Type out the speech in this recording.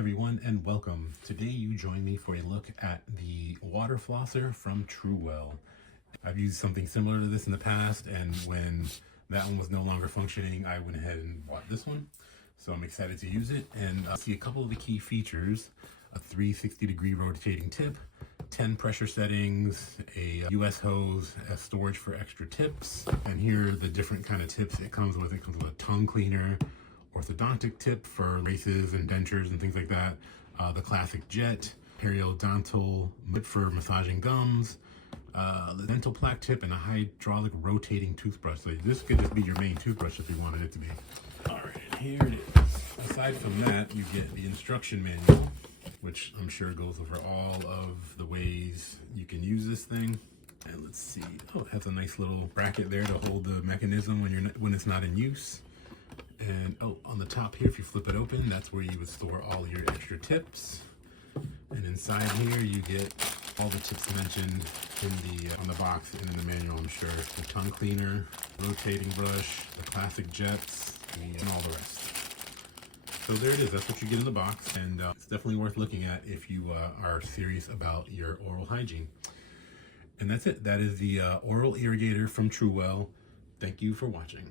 everyone, and welcome. Today you join me for a look at the water flosser from TUREWELL. I've used something similar to this in the past, and when that one was no longer functioning, I went ahead and bought this one. So I'm excited to use it and see a couple of the key features: a 360-degree rotating tip, 10 pressure settings, a US hose as storage for extra tips, and here are the different kind of tips it comes with. It comes with a tongue cleaner, orthodontic tip for braces and dentures and things like that, the classic jet, periodontal tip for massaging gums, the dental plaque tip, and a hydraulic rotating toothbrush. So this could just be your main toothbrush if you wanted it to be. All right, here it is. Aside from that, you get the instruction manual, which I'm sure goes over all of the ways you can use this thing. And let's see. Oh, it has a nice little bracket there to hold the mechanism when it's not in use. And oh, on the top here, if you flip it open, that's where you would store all your extra tips. And inside here, you get all the tips mentioned in on the box and in the manual, I'm sure. The tongue cleaner, rotating brush, the classic jets, and all the rest. So there it is. That's what you get in the box, and it's definitely worth looking at if you are serious about your oral hygiene. And that's it. That is the oral irrigator from TUREWELL. Thank you for watching.